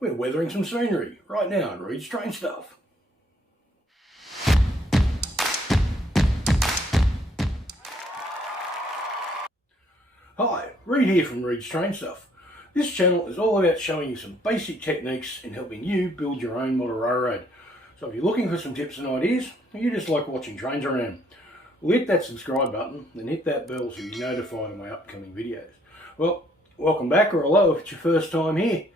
We're weathering some scenery right now on Reed's Train Stuff. Hi, Reed here from Reed's Train Stuff. This channel is all about showing you some basic techniques in helping you build your own model railroad. So if you're looking for some tips and ideas, or you just like watching trains around, well, hit that subscribe button and hit that bell so you're notified of my upcoming videos. Well, welcome back, or hello if it's your first time here.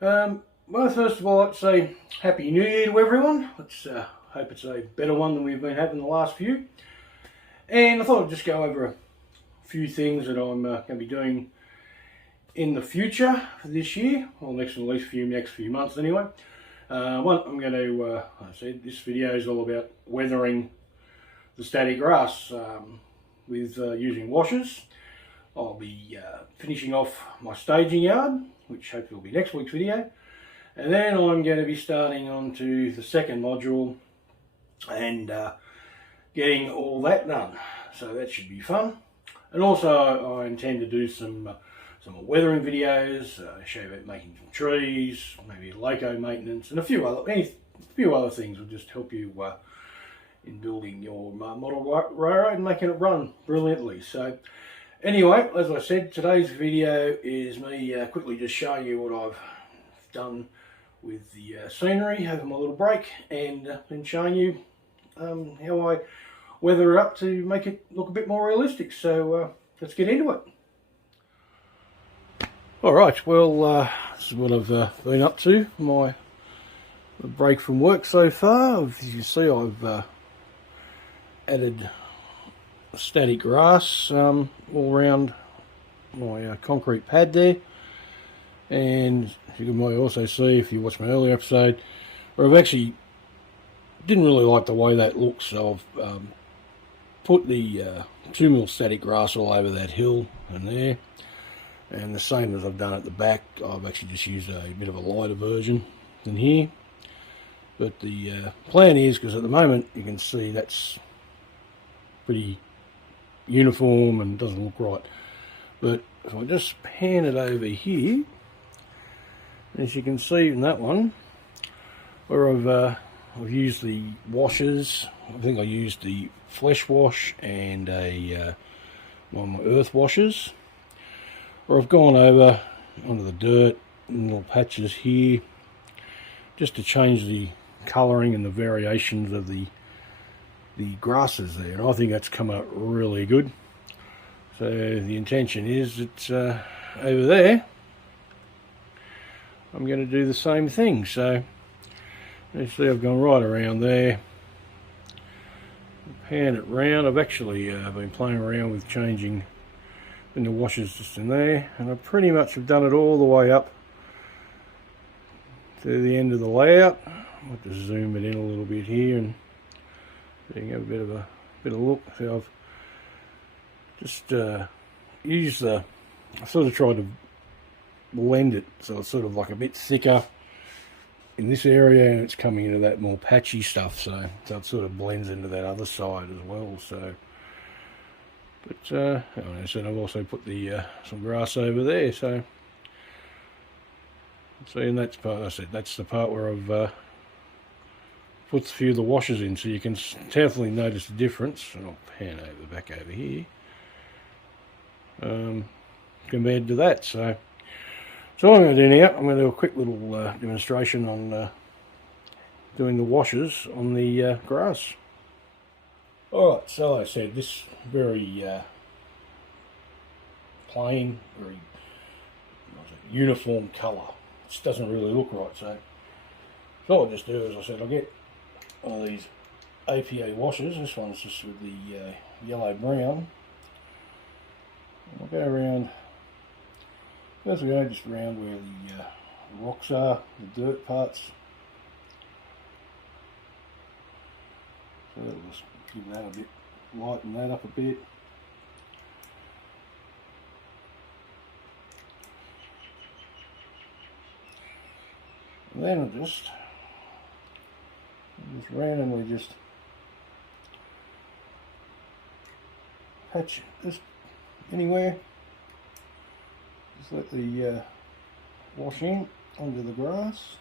Well, first of all, I'd say Happy New Year to everyone. Let's hope it's a better one than we've been having the last few. And I thought I'd just go over a few things that I'm going to be doing in the future for this year, or at least next few months anyway. One, I'm going to, like I said, this video is all about weathering the static grass with using washers. I'll be finishing off my staging yard, which hopefully will be next week's video. And then I'm going to be starting on to the second module and getting all that done. So that should be fun. And also I intend to do some weathering videos, show you about making some trees, maybe Loco maintenance, and a few other things will just help you in building your model railroad and making it run brilliantly. So anyway, as I said, today's video is me quickly just showing you what I've done with the scenery, having my little break, and then showing you how I weather it up to make it look a bit more realistic. So let's get into it. Alright, well this is what I've been up to, my break from work so far. As you can see, I've added static grass all around my concrete pad there. And you might also see, if you watch my earlier episode, where I've actually didn't really like the way that looks, so I've put the 2mm static grass all over that hill and there. And the same as I've done at the back, I've actually just used a bit of a lighter version than here. But the plan is, because at the moment you can see that's pretty uniform and doesn't look right. But if I just pan it over here, as you can see in that one, where I've used the washers. I think I used the flesh wash and one of my earth washers. Where I've gone over onto the dirt and little patches here, just to change the colouring and the variations of the grasses there. And I think that's come out really good. So the intention is that over there, I'm going to do the same thing. So you see I've gone right around there, pan it round. I've actually been playing around with changing the washers just in there, and I pretty much have done it all the way up to the end of the layout. I might just zoom it in a little bit here and so you can have a bit of look. So I've just used I sort of tried to blend it so it's sort of like a bit thicker in this area, and it's coming into that more patchy stuff, so it sort of blends into that other side as well. So, but like I said, I've also put the some grass over there. So, see, and that's part. I said that's the part where I've put a few of the washers in, so you can definitely notice the difference. And I'll pan over back over here compared to that. So what I'm going to do now, I'm going to do a quick little demonstration on doing the washers on the grass. Alright, so like I said, this very plain, very uniform colour. It just doesn't really look right. So what I'll just do is, I said, I'll get one of these APA washers. This one's just with the yellow brown. I'll go around. First we go just around where the rocks are, the dirt parts. So that'll just give that a bit, lighten that up a bit. And then I'll just randomly just patch just anywhere. Just let the wash in. onto the grass.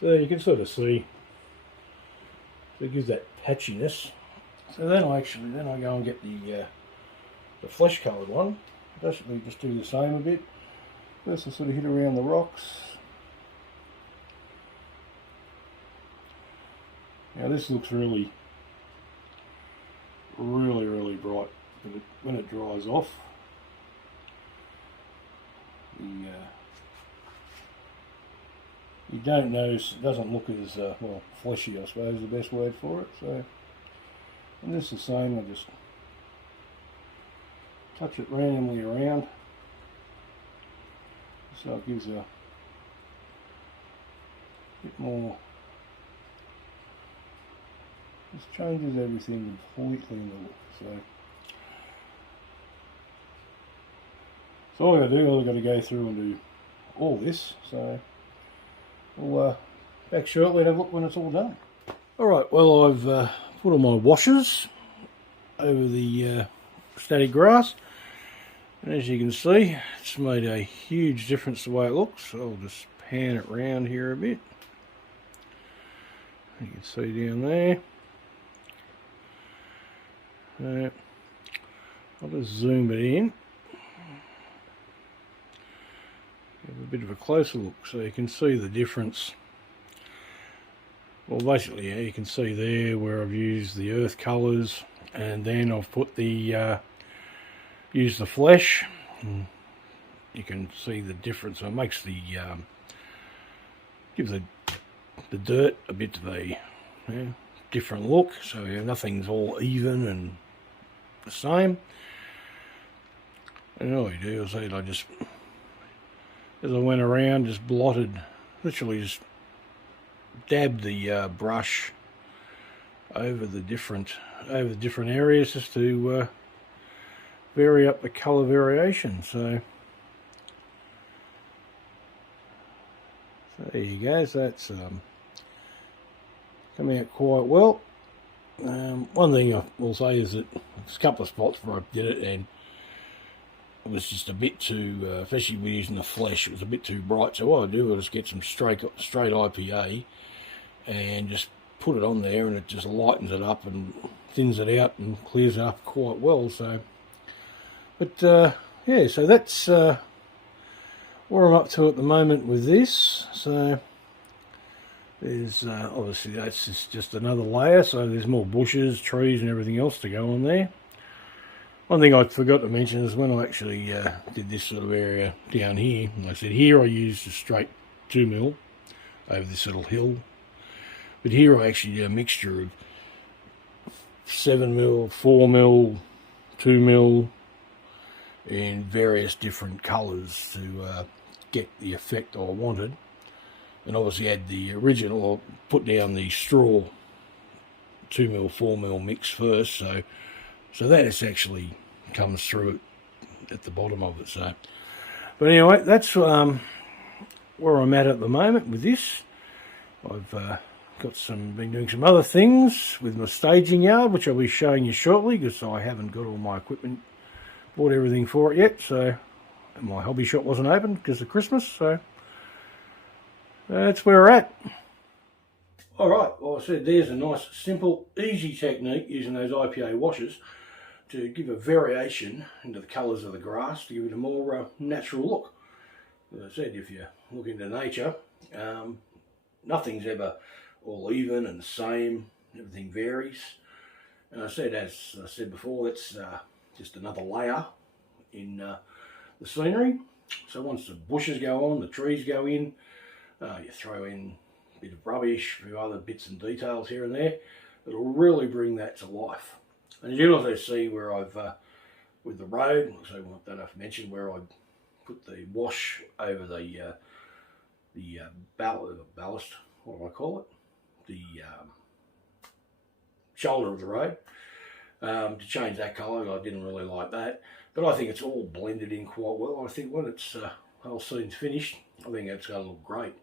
So you can sort of see, so it gives that patchiness. So then I go and get the flesh coloured one. Basically just do the same a bit. First I sort of hit around the rocks. Now this looks really bright, but when it dries off, you don't notice, it doesn't look as well, fleshy, I suppose is the best word for it. So, and this is the same, I just touch it randomly around, so it gives a bit more, just changes everything completely in the look. So all I gotta do, I've got to go through and do all this, so we'll back shortly and have a look when it's all done. Alright, well I've put on my washers over the static grass, and as you can see it's made a huge difference the way it looks. So I'll just pan it round here a bit. You can see down there. I'll just zoom it in. Have a bit of a closer look so you can see the difference. Well, basically, yeah, you can see there where I've used the earth colours, and then I've put the used the flesh. And you can see the difference. So it makes the gives the dirt a bit of a different look. So nothing's all even and the same. And all I do is I just, as I went around, just blotted, literally just dabbed the brush over the different areas just to vary up the colour variation. So there you go. So that's come out quite well. One thing I will say is that there's a couple of spots where I did it and it was just a bit too, especially with using the flesh, it was a bit too bright. So what I do is just get some straight IPA and just put it on there, and it just lightens it up and thins it out and clears it up quite well. So, but yeah, so that's where I'm up to at the moment with this. So there's obviously that's just another layer, so there's more bushes, trees and everything else to go on there. One thing I forgot to mention is when I actually did this sort of area down here, like I said, here I used a straight 2mm over this little hill, but here I actually did a mixture of 7mm, 4mm, 2mm in various different colours to get the effect I wanted. And obviously had the original, or put down the straw 2mm, 4mm mix first, so that is actually comes through at the bottom of it. So, but anyway, that's where I'm at the moment with this. I've been doing some other things with my staging yard, which I'll be showing you shortly, because I haven't got all my equipment, bought everything for it yet. So my hobby shop wasn't open because of Christmas. So that's where we're at. Alright, well I said there's a nice, simple, easy technique using those IPA washers to give a variation into the colours of the grass, to give it a more natural look. As I said, if you look into nature, nothing's ever all even and the same, everything varies. And I said, as I said before, that's just another layer in the scenery. So once the bushes go on, the trees go in, you throw in a bit of rubbish, a few other bits and details here and there, it'll really bring that to life. And you can also see where I've, with the road, so I don't know if I mentioned where I put the wash over the ballast, what do I call it? The shoulder of the road, to change that colour. I didn't really like that, but I think it's all blended in quite well. I think when it's whole scene's finished, I think it's going to look great.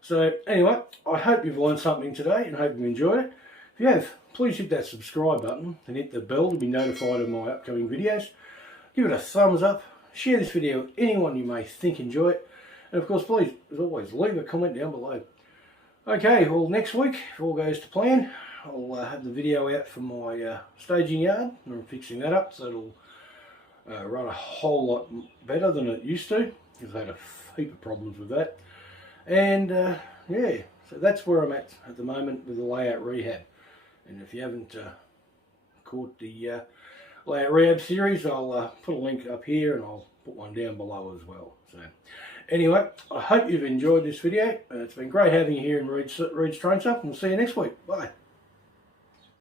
So anyway, I hope you've learned something today and hope you enjoyed it. If you have, please hit that subscribe button and hit the bell to be notified of my upcoming videos. Give it a thumbs up, share this video with anyone you may think enjoy it, and of course please, as always, leave a comment down below. Okay, well next week, if all goes to plan, I'll have the video out for my staging yard, and I'm fixing that up so it'll run a whole lot better than it used to, because I had a heap of problems with that. And yeah, so that's where I'm at the moment with the layout rehab. And if you haven't caught the layout rehab series, I'll put a link up here and I'll put one down below as well. So anyway, I hope you've enjoyed this video. It's been great having you here in Reed's Train Stuff, and we'll see you next week. Bye.